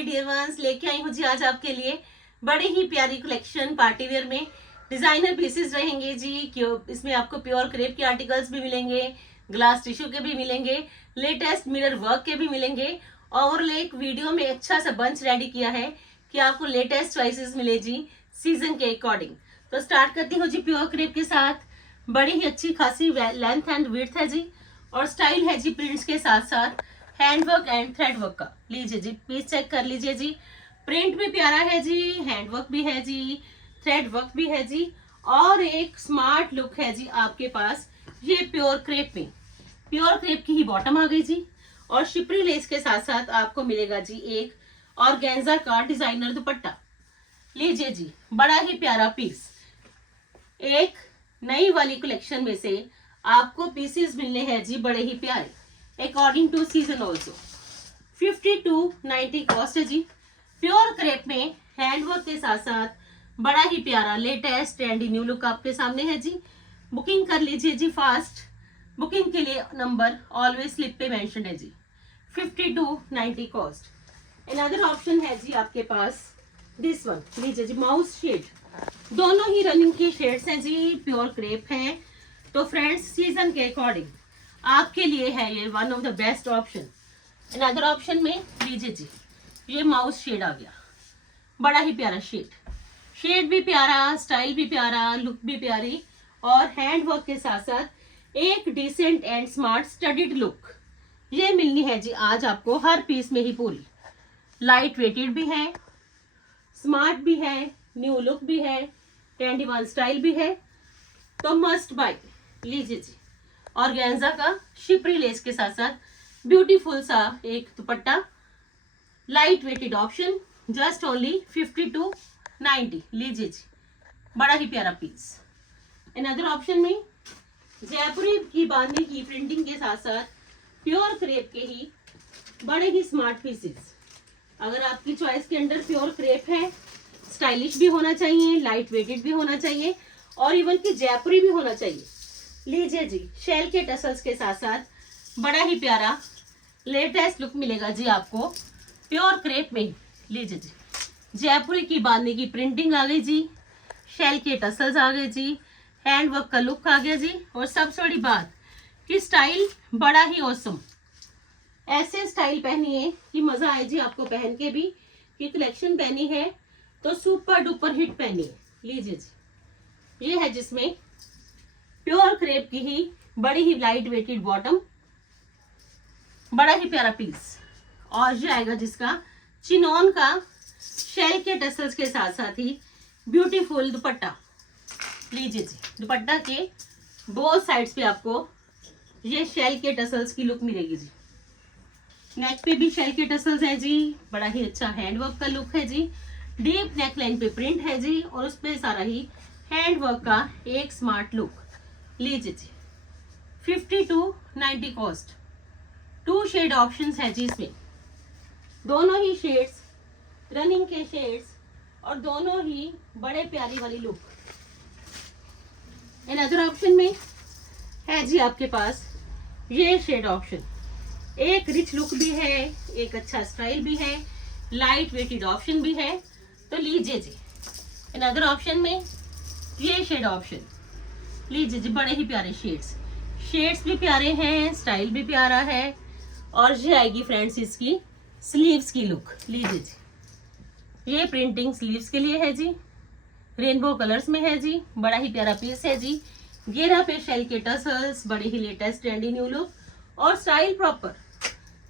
My dear ones, लेके आई हूँ जी आज आपके लिए बड़े ही प्यारी कलेक्शन पार्टी वेयर में डिजाइनर पीसेस रहेंगे जी। इसमें आपको प्योर क्रेप के आर्टिकल्स भी मिलेंगे, ग्लास टिश्यू के भी मिलेंगे, लेटेस्ट मिरर वर्क के भी मिलेंगे। और एक वीडियो में अच्छा सा बंच रेडी किया है कि आपको लेटेस्ट चॉइसेस मिले जी सीजन के अकॉर्डिंग। तो स्टार्ट करती हूँ जी प्योर क्रेप के साथ। बड़ी ही अच्छी खासी लेंथ एंड विड्थ है जी, और स्टाइल है जी प्रिंट्स के साथ साथ हैंडवर्क एंड थ्रेड वर्क का। लीजिए जी, पीस चेक कर लीजिए जी। प्रिंट भी प्यारा है जी, हैंडवर्क भी है जी, थ्रेड वर्क भी है जी, और एक स्मार्ट लुक है जी आपके पास। ये प्योर क्रेप में, प्योर क्रेप की ही बॉटम आ गई जी, और शिपरी लेस के साथ साथ आपको मिलेगा जी एक ऑर्गेन्जा का डिजाइनर दुपट्टा। लीजिए जी, बड़ा ही प्यारा पीस। एक नई वाली कलेक्शन में से आपको पीसेस मिलने हैं जी बड़े ही प्यारे, according to season also. 5290 cost है जी। प्योर क्रेप में हैंडवर्क के साथ साथ बड़ा ही प्यारा लेटेस्ट ट्रेंडी न्यू लुक आपके सामने है जी। बुकिंग कर लीजिए जी फास्ट। बुकिंग के लिए नंबर ऑलवेज स्लिप पे मेंशन है जी। 5290 कॉस्ट। अनदर ऑप्शन है जी आपके पास दिस वन। लीजिए जी, माउस शेड, दोनों ही रनिंग की शेड्स हैं जी, प्योर क्रेप हैं। तो फ्रेंड्स, सीजन के अकॉर्डिंग आपके लिए है ये one of the best option. Another option में लीजिए जी, ये माउस शेड आ गया, बड़ा ही प्यारा शेड। शेड भी प्यारा, स्टाइल भी प्यारा, लुक भी प्यारी, और हैंड वर्क के साथ साथ एक decent and smart studded look ये मिलनी है जी आज आपको हर पीस में ही पूरी। लाइट वेटेड भी है, स्मार्ट भी है, न्यू लुक भी है, ट्रेंडी वन स्टाइल भी है, तो मस्ट बाय। लीजिए जी, ऑर्गेन्जा का शिपरी लेस के साथ साथ ब्यूटीफुल सा एक dupatta, light weighted option, just only 5290। लीजिए जी, बड़ा ही प्यारा पीस। अनदर ऑप्शन में जयपुरी की बांधनी की प्रिंटिंग के साथ साथ प्योर क्रेप के ही बड़े ही स्मार्ट पीसेस। अगर आपकी चॉइस के अंडर प्योर क्रेप है, स्टाइलिश भी होना चाहिए, लाइट वेटेड भी होना चाहिए, और इवन की जयपुरी भी होना चाहिए। लीजिए जी, शेल के टसल्स के साथ साथ बड़ा ही प्यारा लेटेस्ट लुक मिलेगा जी आपको प्योर क्रेप में। लीजिए जी, जयपुरी की बांधनी की प्रिंटिंग आ गई जी, शेल के टसल्स आ गए जी, हैंड वर्क का लुक आ गया जी, और सबसे बड़ी बात कि स्टाइल बड़ा ही ऑसम। ऐसे स्टाइल पहनिए कि मजा आए जी आपको पहन के भी, कि कलेक्शन पहनी है तो सुपर डुपर हिट पहनिए। लीजिए जी, ये है जिसमें प्योर क्रेप की ही बड़ी ही लाइट वेटेड बॉटम, बड़ा ही प्यारा पीस, और ये आएगा जिसका चिनॉन का शेल के टसल्स के साथ साथ ही ब्यूटीफुल दुपट्टा। लीजिए जी, दुपट्टा के बोथ साइड्स पे आपको ये शेल के टसल्स की लुक मिलेगी जी। नेक पे भी शेल के टसल्स है जी, बड़ा ही अच्छा हैंडवर्क का लुक है जी, डीप नेक लाइन पे प्रिंट है जी, और उस पे सारा ही हैंडवर्क का एक स्मार्ट लुक। लीजिए जी, 5290 कॉस्ट। 2 शेड ऑप्शंस है जी इसमें, दोनों ही शेड्स रनिंग के शेड्स, और दोनों ही बड़े प्यारी वाली लुक। अनदर ऑप्शन में है जी आपके पास ये शेड ऑप्शन, एक रिच लुक भी है, एक अच्छा स्टाइल भी है, लाइट वेटेड ऑप्शन भी है। तो लीजिए जी, अनदर ऑप्शन में ये शेड ऑप्शन। लीजिए जी, बड़े ही प्यारे शेड्स भी प्यारे हैं, स्टाइल भी प्यारा है, और ये आएगी फ्रेंड्स इसकी स्लीव्स की लुक। लीजिए जी, ये प्रिंटिंग स्लीव्स के लिए है जी, रेनबो कलर्स में है जी, बड़ा ही प्यारा पीस है जी। घेरा पे शेल के टसल्स, बड़े ही लेटेस्ट ट्रेंडी न्यू लुक, और स्टाइल प्रॉपर।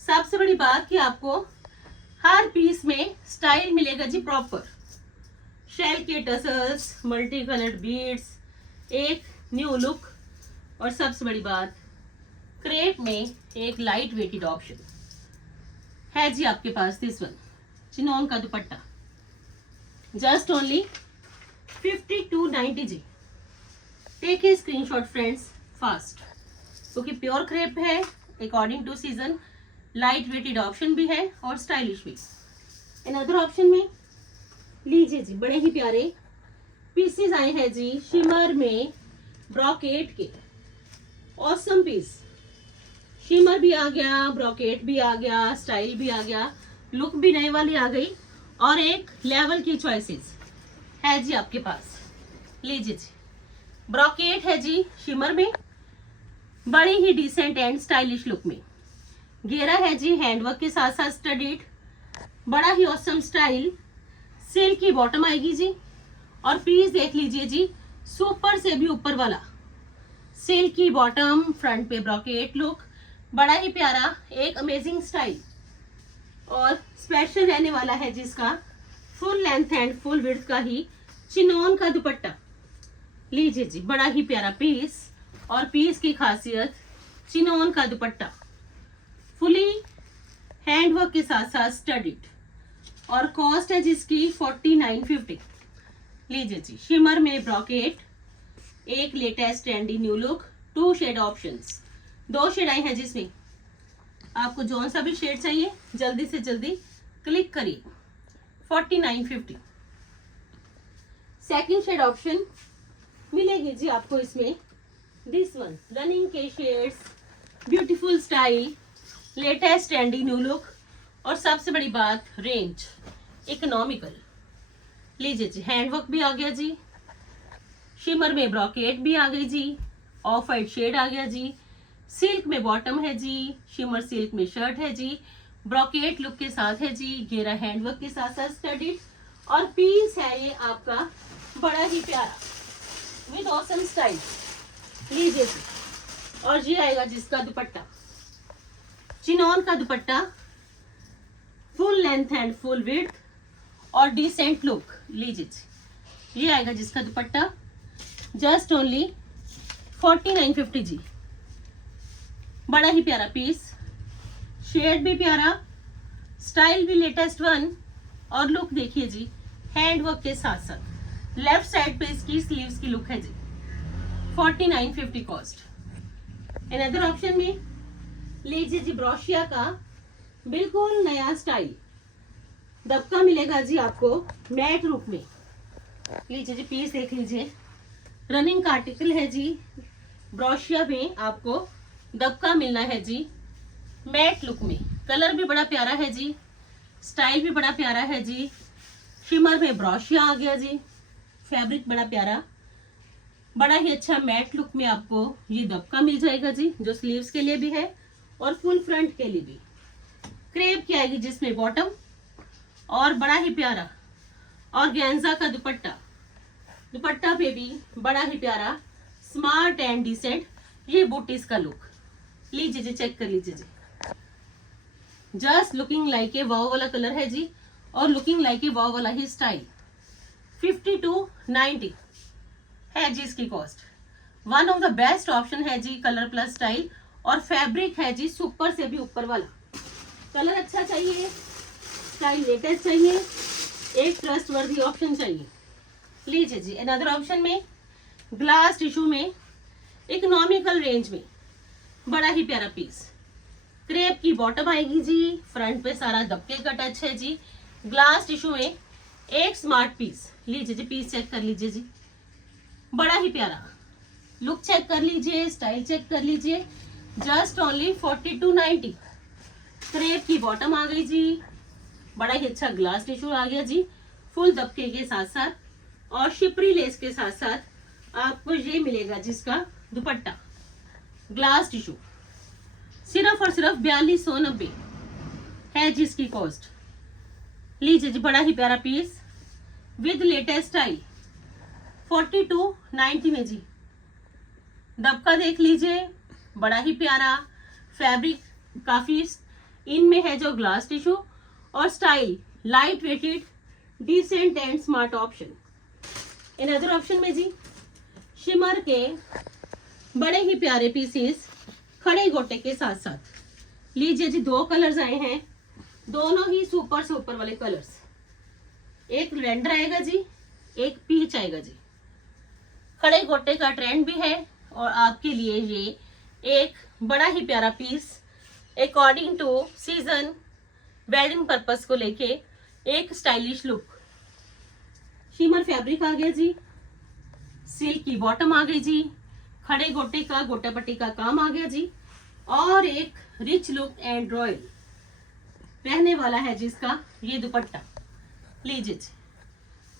सबसे बड़ी बात कि आपको हर पीस में स्टाइल मिलेगा जी प्रॉपर। शेल के टसल्स, मल्टी कलर्ड बीड्स, एक न्यू लुक, और सबसे बड़ी बात क्रेप में एक लाइट वेटेड ऑप्शन है जी आपके पास। दिस वन चिनॉन का दुपट्टा, जस्ट ओनली 5290 जी। Take a screenshot friends fast, क्योंकि प्योर क्रेप है, according to season, light weighted option भी है और स्टाइलिश भी। अनदर ऑप्शन में लीजिए जी, बड़े ही प्यारे पीसेस आए हैं जी शिमर में, ब्रॉकेट के ऑसम पीस। शिमर भी आ गया, ब्रॉकेट भी आ गया, स्टाइल भी आ गया, लुक भी नए वाली आ गई और एक लेवल की चॉइसेस है जी आपके पास। लीजिए जी, ब्रॉकेट है जी शिमर में, बड़ी ही डिसेंट एंड स्टाइलिश लुक में। घेरा है जी हैंडवर्क के साथ साथ स्टडीड, बड़ा ही ऑसम स्टाइल। सिल्क की बॉटम आएगी जी और पीस देख लीजिए जी, सुपर से भी ऊपर वाला सिल्क की बॉटम, फ्रंट पे ब्रॉकेट लुक, बड़ा ही प्यारा एक अमेजिंग स्टाइल। और स्पेशल रहने वाला है जिसका full length and full width का ही चिनोन का दुपट्टा। लीजिए जी, बड़ा ही प्यारा पीस और पीस की खासियत चिनोन का दुपट्टा, फुली हैंडवर्क के साथ साथ स्टडीड और कॉस्ट है जिसकी 4950। लीजिए जी, शिमर में ब्रॉकेट, एक latest trendy new look, 2 shade options, 2 shade आए हैं जिसमें आपको जौन सा भी शेड चाहिए जल्दी से जल्दी क्लिक करिए। 4950 सेकंड शेड ऑप्शन मिलेगी जी आपको इसमें। दिस वन रनिंग के shades, beautiful style, latest trendy new look और सबसे बड़ी बात रेंज इकोनॉमिकल। लीजिए जी, हैंडवर्क भी आ गया जी, शिमर में ब्रॉकेट भी आ गई जी, ऑफ वाइट शेड आ गया जी, सिल्क में बॉटम है जी, शिमर सिल्क में शर्ट है जी, ब्रॉकेट लुक के साथ है जी, घेरा हैंडवर्क के साथ साथ स्टडीड और पीस है ये आपका बड़ा ही प्यारा विद ऑसम स्टाइल। लीजिए जी, और ये आएगा जिसका दुपट्टा, चिनोन का दुपट्टा, full length and full width और डिसेंट लुक। लीजिए जी, ये आएगा जिसका दुपट्टा जस्ट ओनली 4950 जी। बड़ा ही प्यारा पीस, शेड भी प्यारा, स्टाइल भी लेटेस्ट वन और लुक देखिए जी हैंडवर्क के साथ साथ। लेफ्ट साइड पे इसकी स्लीव्स की लुक है जी। 4950 कॉस्ट। अनदर ऑप्शन में लीजिए जी, ब्रोशिया का बिल्कुल नया स्टाइल, दबका मिलेगा जी आपको मैट लुक में। लीजिए जी, पीस देख लीजिए, रनिंग का आर्टिकल है जी, ब्रोशिया में आपको दबका मिलना है जी मैट लुक में। कलर भी बड़ा प्यारा है जी, स्टाइल भी बड़ा प्यारा है जी, शिमर में ब्रोशिया आ गया जी, फैब्रिक बड़ा प्यारा, बड़ा ही अच्छा मैट लुक में आपको ये दबका मिल जाएगा जी, जो स्लीव्स के लिए भी है और फुल फ्रंट के लिए भी। क्रेप की आएगी जिसमें बॉटम और बड़ा ही प्यारा और गेंजा का दुपट्टा, दुपट्टा पे भी बड़ा ही प्यारा स्मार्ट एंड डिसेंट ये बूटीज का लुक। लीजिए जी, चेक कर लीजिए जी, जस्ट लुकिंग लाइक ए वाव वाला कलर है जी और लुकिंग लाइक ए वाव वाला ही स्टाइल। 5290 है जी इसकी cost. One of the best option है जी, कलर प्लस स्टाइल और फैब्रिक है जी सुपर से भी ऊपर वाला। कलर अच्छा चाहिए, स्टाइल लेटेस्ट चाहिए, एक ट्रस्ट वर्दी ऑप्शन चाहिए। लीजिए जी, अनदर ऑप्शन में ग्लास टिश्यू में इकोनॉमिकल रेंज में बड़ा ही प्यारा पीस, क्रेप की बॉटम आएगी जी, फ्रंट पे सारा दबके का टच है जी, ग्लास टिश्यू में एक स्मार्ट पीस। लीजिए जी, पीस चेक कर लीजिए जी, बड़ा ही प्यारा लुक चेक कर लीजिए, स्टाइल चेक कर लीजिए, जस्ट ओनली 4290। क्रेप की बॉटम आ गई जी, बड़ा ही अच्छा ग्लास टिश्यू आ गया जी, फुल दबके के साथ साथ और शिपरी लेस के साथ साथ आपको ये मिलेगा जिसका दुपट्टा ग्लास टिश्यू। सिर्फ और सिर्फ 4290 है जिसकी कॉस्ट। लीजिए जी, बड़ा ही प्यारा पीस विद लेटेस्ट स्टाइल 4290 में जी। दबका देख लीजिए, बड़ा ही प्यारा, फैब्रिक काफी इनमें है जो ग्लास टिश्यू और style light weighted decent and smart option. इन अदर ऑप्शन में जी शिमर के बड़े ही प्यारे पीसेस खड़े गोटे के साथ साथ। लीजिए जी, 2 कलर्स आए हैं, दोनों ही सुपर से ऊपर वाले कलर्स, एक लेवेंडर आएगा जी, एक पीच आएगा जी। खड़े गोटे का ट्रेंड भी है और आपके लिए ये एक बड़ा ही प्यारा piece according to season wedding purpose को लेके एक स्टाइलिश लुक। शिमर फैब्रिक आ गया जी, सिल्क की बॉटम आ गई जी, खड़े गोटे का गोटा पट्टी का काम आ गया जी और एक रिच लुक एंड रॉयल। रहने वाला है जिसका ये दुपट्टा। लीजिए जी,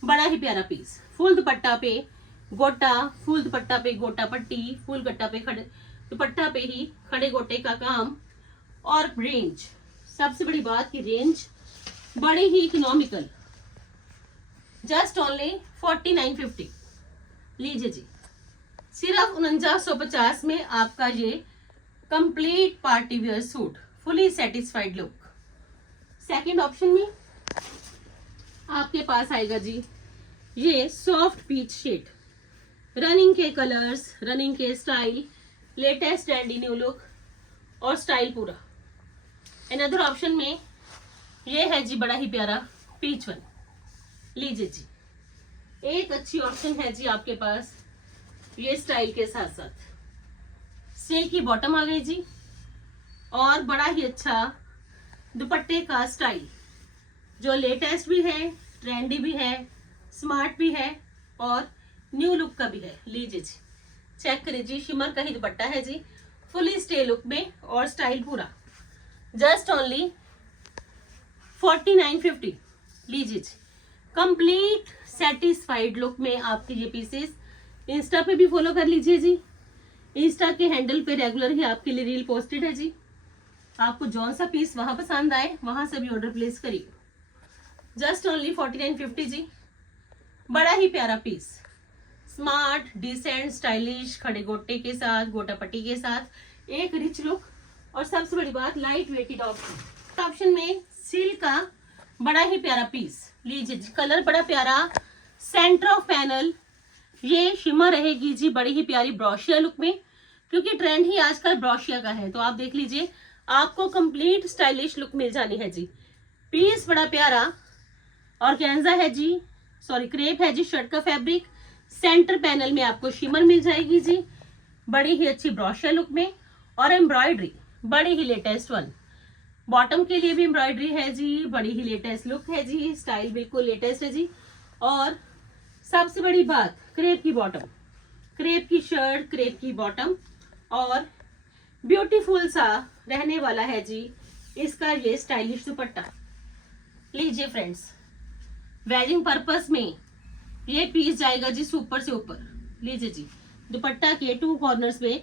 बड़ा ही प्यारा पीस, फुल दुपट्टा पे गोटा, फुल दुपट्टा पे गोटा पट्टी, फुल गट्टा पे खड़े दुपट्टा पे ही खड़े गोटे का काम। और रेंज, सबसे बड़ी बात की रेंज बड़ी ही इकोनॉमिकल, जस्ट ओनली 4950। लीजिए जी, सिर्फ 4950 में आपका ये complete party wear suit, fully satisfied look. Second option में आपके पास आएगा जी ये सॉफ्ट पीच शेड, रनिंग के कलर्स, रनिंग के style, latest trendy new look और स्टाइल पूरा। अनदर ऑप्शन में ये है जी बड़ा ही प्यारा पीच वन। लीजिए जी, एक अच्छी ऑप्शन है जी आपके पास ये स्टाइल के साथ साथ सिल्क की बॉटम आ गई जी, और बड़ा ही अच्छा दुपट्टे का स्टाइल जो लेटेस्ट भी है, ट्रेंडी भी है, स्मार्ट भी है और न्यू लुक का भी है। लीजिए जी, चेक करिए जी, शिमर का ही दुपट्टा है जी, फुली स्टे लुक में और स्टाइल पूरा, जस्ट ओनली 4950। लीजिए जी, कंप्लीट सेटिस्फाइड लुक में आपके ये पीसेस। इंस्टा पे भी फॉलो कर लीजिए जी, इंस्टा के हैंडल पे रेगुलर ही आपके लिए रील पोस्टेड है जी। आपको जौन सा पीस वहां पसंद आए वहां से भी ऑर्डर प्लेस करिए, जस्ट ओनली 4950 जी। बड़ा ही प्यारा पीस, स्मार्ट, डिसेंट, स्टाइलिश, खड़े गोटे के साथ, गोटा पट्टी के साथ, एक रिच लुक और सबसे बड़ी बात लाइट वेटेड ऑप्शन। ऑप्शन में सिल्क का बड़ा ही प्यारा पीस। लीजिए जी, कलर बड़ा प्यारा, सेंटर ऑफ पैनल, ये शिमर रहेगी जी बड़ी ही प्यारी ब्रोशिया लुक में, क्योंकि ट्रेंड ही आजकल ब्रोशिया का है। तो आप देख लीजिए, आपको कंप्लीट स्टाइलिश लुक मिल जानी है जी। पीस बड़ा प्यारा, ऑर्गेन्जा है जी, सॉरी क्रेप है जी शर्ट का फैब्रिक। सेंटर पैनल में आपको शिमर मिल जाएगी जी, बड़ी ही अच्छी ब्रोशिया लुक में, और एम्ब्रॉयडरी बड़ी ही लेटेस्ट वन। बॉटम के लिए भी एम्ब्रॉयडरी है जी, बड़ी ही लेटेस्ट लुक है जी, स्टाइल बिल्कुल लेटेस्ट है जी। और सबसे बड़ी बात, क्रेप की बॉटम, क्रेप की शर्ट, क्रेप की बॉटम, और ब्यूटीफुल सा रहने वाला है जी इसका ये स्टाइलिश दुपट्टा। लीजिए फ्रेंड्स, वेडिंग पर्पस में ये पीस जाएगा जी सुपर से ऊपर। लीजिए जी, दुपट्टा के टू कॉर्नर्स में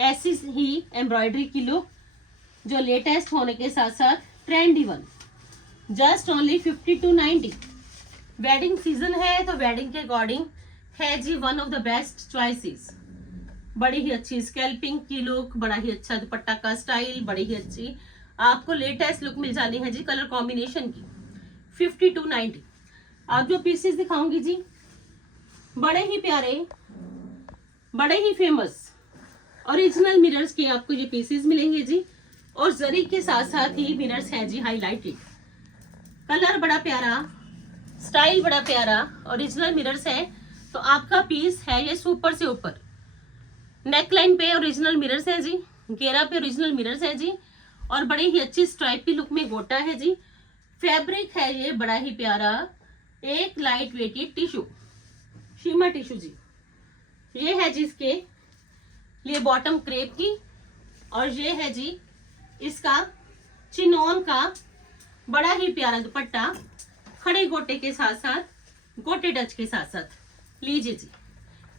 ऐसी ही एम्ब्रॉयडरी की लुक, जो लेटेस्ट होने के साथ साथ trendy one, just only 5290। Wedding season है तो वेडिंग के अकॉर्डिंग है जी one of the best choices. बड़ी ही अच्छी स्कैल्पिंग की लुक, बड़ा ही अच्छा दुपट्टा का स्टाइल, बड़ी ही अच्छी आपको लेटेस्ट लुक मिल जानी है जी कलर कॉम्बिनेशन की। 5290। आप जो पीसेस दिखाऊंगी जी बड़े ही प्यारे, बड़े ही फेमस ओरिजिनल मिरर्स के आपको ये पीसेस मिलेंगे जी, और जरी के साथ साथ ही मिरर्स हैं जी हाईलाइटेड। कलर बड़ा प्यारा, स्टाइल बड़ा प्यारा, ओरिजिनल मिरर्स है। तो आपका पीस है ये सुपर से ऊपर। नेकलाइन पे ओरिजिनल मिरर्स है जी, घेरा पे ओरिजिनल मिरर्स है जी, और बड़ी ही अच्छी स्ट्राइप की लुक में गोटा है जी। फैब्रिक है ये बड़ा ही प्यारा, एक लाइट वेटेड टिश्यू, शीमा टिश्यू जी। ये है जी इसके लिए बॉटम क्रेप की, और ये है जी इसका चिनोन का बड़ा ही प्यारा दुपट्टा, खड़े गोटे के साथ साथ, गोटे टच के साथ साथ। लीजिए जी,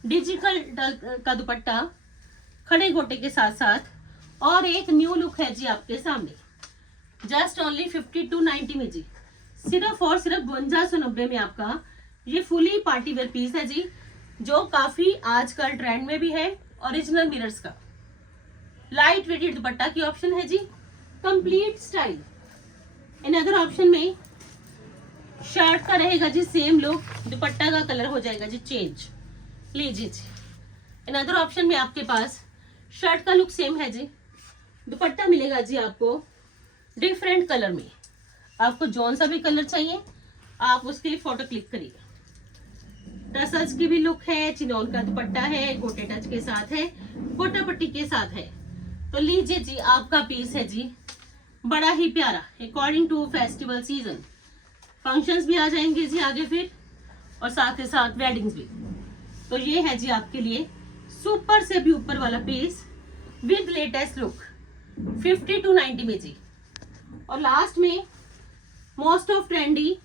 डिजिटल का दुपट्टा, खड़े गोटे के साथ साथ, और एक न्यू लुक है जी आपके सामने, जस्ट ओनली 5290 में जी। सिर्फ और सिर्फ 5290 में आपका ये फुली पार्टी वेयर पीस है जी, जो काफी आजकल ट्रेंड में भी है। ओरिजिनल मिरर्स का लाइट वेटेड दुपट्टा की ऑप्शन है जी, कंप्लीट स्टाइल। अनदर ऑप्शन में शर्ट का रहेगा जी सेम लुक, दुपट्टा का कलर हो जाएगा जी चेंज। लीजिए जी, अनदर ऑप्शन में आपके पास शर्ट का लुक सेम है जी, दुपट्टा मिलेगा जी आपको डिफरेंट कलर में। आपको जौन सा भी कलर चाहिए आप उसके लिए फोटो क्लिक करिए। टसल्स की भी लुक है, चिनौन का दुपट्टा है, गोटे टच के साथ है, गोटा पट्टी के साथ है। तो लीजिए जी, आपका पीस है जी बड़ा ही प्यारा, according to festival season. Functions भी आ जाएंगे जी आगे फिर, और साथ ही साथ वेडिंग्स भी। तो ये है जी आपके लिए सुपर से भी ऊपर वाला पीस विद लेटेस्ट लुक 5290 में जी। और लास्ट में मोस्ट ऑफ ट्रेंडी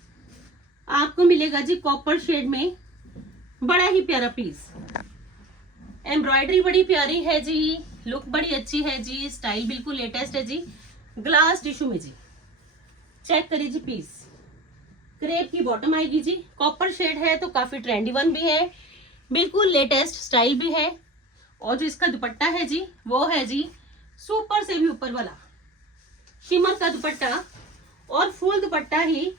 आपको मिलेगा जी कॉपर शेड में, बड़ा ही प्यारा पीस। एम्ब्रॉयडरी बड़ी प्यारी है जी, लुक बड़ी अच्छी है जी, स्टाइल बिल्कुल लेटेस्ट है जी, ग्लास टिश्यू में जी। चेक करिए जी पीस, क्रेप की बॉटम आएगी जी, कॉपर शेड है तो काफी ट्रेंडी वन भी है, बिल्कुल लेटेस्ट स्टाइल भी है। और जो इसका दुपट्टा है जी वो है जी सुपर से भी ऊपर वाला शिमर का दुपट्टा, और फुल दुपट्टा ही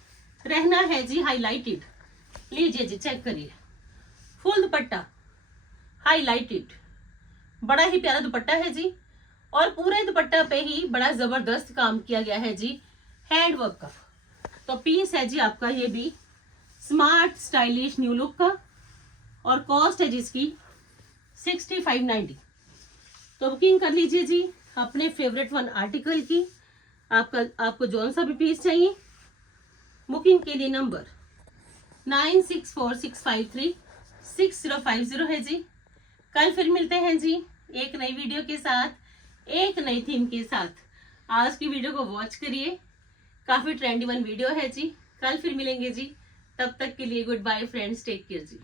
रहना है जी हाईलाइटेड। लीजिए जी चेक करिए, फुल दुपट्टा हाईलाइटेड, बड़ा ही प्यारा दुपट्टा है जी, और पूरे दुपट्टा पे ही बड़ा जबरदस्त काम किया गया है जी हैंड वर्क का। तो पीस है जी आपका ये भी स्मार्ट स्टाइलिश न्यू लुक का, और कॉस्ट है जिसकी 6590। तो बुकिंग कर लीजिए जी अपने फेवरेट वन आर्टिकल की। आपको जौन सा भी पीस चाहिए, बुकिंग के लिए नंबर 9646536050 है जी। कल फिर मिलते हैं जी एक नई वीडियो के साथ, एक नई थीम के साथ। आज की वीडियो को वॉच करिए, काफी ट्रेंडी वन वीडियो है जी। कल फिर मिलेंगे जी, तब तक के लिए good bye friends, take care जी।